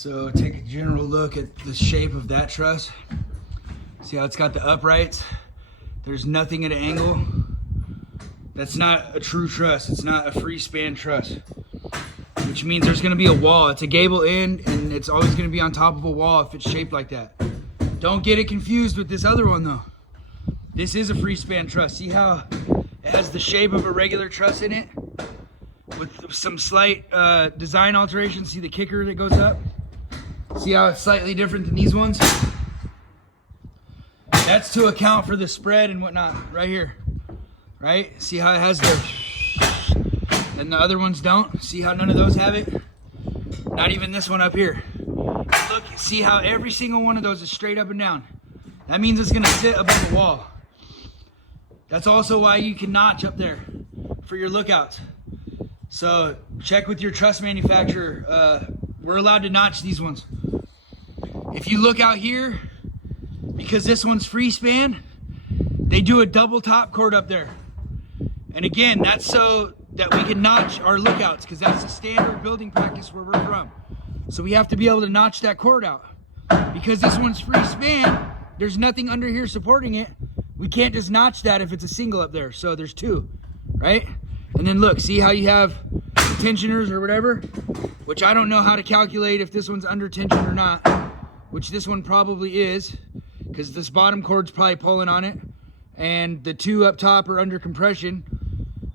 So take a general look at the shape of that truss. See how it's got the uprights? There's nothing at an angle. That's not a true truss. It's not a free span truss, which means there's gonna be a wall. It's a gable end and it's always gonna be on top of a wall if it's shaped like that. Don't get it confused with this other one though. This is a free span truss. See how it has the shape of a regular truss in it with some slight design alterations. See the kicker that goes up? See how it's slightly different than these ones? That's to account for the spread and whatnot right here, right? See how it has the, and the other ones don't? See how none of those have it? Not even this one up here. Look, see how every single one of those is straight up and down. That means it's gonna sit above the wall. That's also why you can notch up there for your lookouts. So check with your truss manufacturer. We're allowed to notch these ones. If you look out here, because this one's free span, they do a double top cord up there. And again, that's so that we can notch our lookouts, because that's the standard building practice where we're from. So we have to be able to notch that cord out. Because this one's free span, there's nothing under here supporting it. We can't just notch that if it's a single up there. So there's two, right? And then look, see how you have tensioners or whatever, which I don't know how to calculate if this one's under tension or not, which this one probably is, because this bottom cord's probably pulling on it, and the two up top are under compression,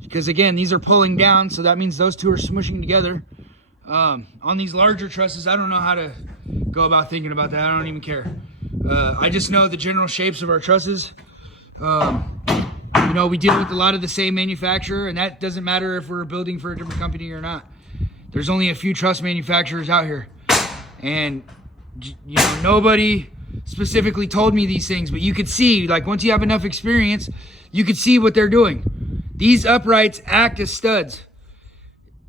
because again, these are pulling down, so that means those two are smushing together. On these larger trusses, I don't know how to go about thinking about that. I don't even care. I just know the general shapes of our trusses. You know, we deal with a lot of the same manufacturer, and that doesn't matter if we're building for a different company or not. There's only a few truss manufacturers out here, and you know, nobody specifically told me these things, but you could see, like, once you have enough experience, you could see what they're doing. These uprights act as studs.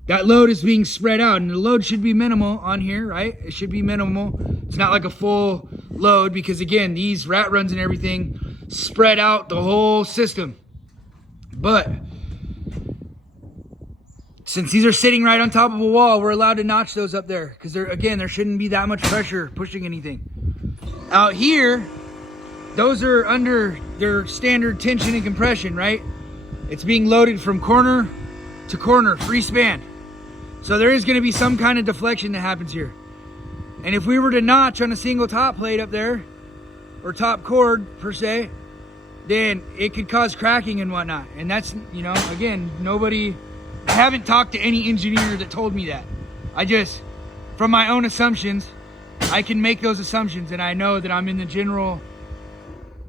That load is being spread out, and the load should be minimal on here, right? It should be minimal. It's not like a full load, because again, these rat runs and everything spread out the whole system. But since these are sitting right on top of a wall, we're allowed to notch those up there, because again, there shouldn't be that much pressure pushing anything. Out here, those are under their standard tension and compression, right? It's being loaded from corner to corner, free span. So there is going to be some kind of deflection that happens here. And if we were to notch on a single top plate up there, or top cord per se, then it could cause cracking and whatnot. And that's, you know, again, I haven't talked to any engineer that told me that. I just, from my own assumptions, I can make those assumptions, and I know that I'm in the general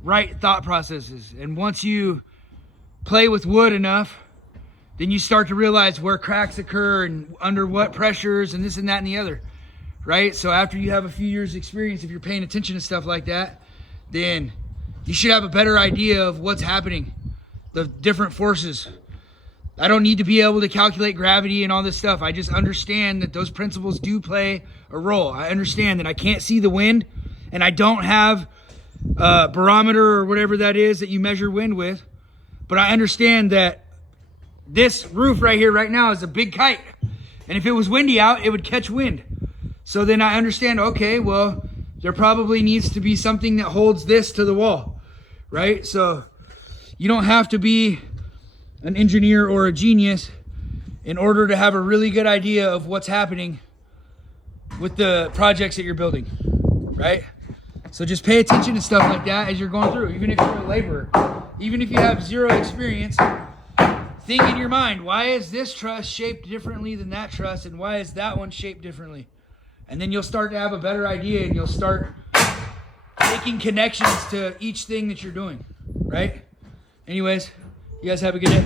right thought processes. And once you play with wood enough, then you start to realize where cracks occur and under what pressures and this and that and the other, right? So after you have a few years experience, if you're paying attention to stuff like that, then you should have a better idea of what's happening, the different forces. I don't need to be able to calculate gravity and all this stuff. I just understand that those principles do play a role. I understand that I can't see the wind, and I don't have a barometer or whatever that is that you measure wind with, but I understand that this roof right here right now is a big kite, and if it was windy out, it would catch wind. So then I understand, okay, well, there probably needs to be something that holds this to the wall, right? So you don't have to be an engineer or a genius in order to have a really good idea of what's happening with the projects that you're building, right? So just pay attention to stuff like that as you're going through, even if you're a laborer, even if you have zero experience. Think in your mind, why is this truss shaped differently than that truss, and why is that one shaped differently? And then you'll start to have a better idea, and you'll start making connections to each thing that you're doing, right? Anyways, you guys have a good day.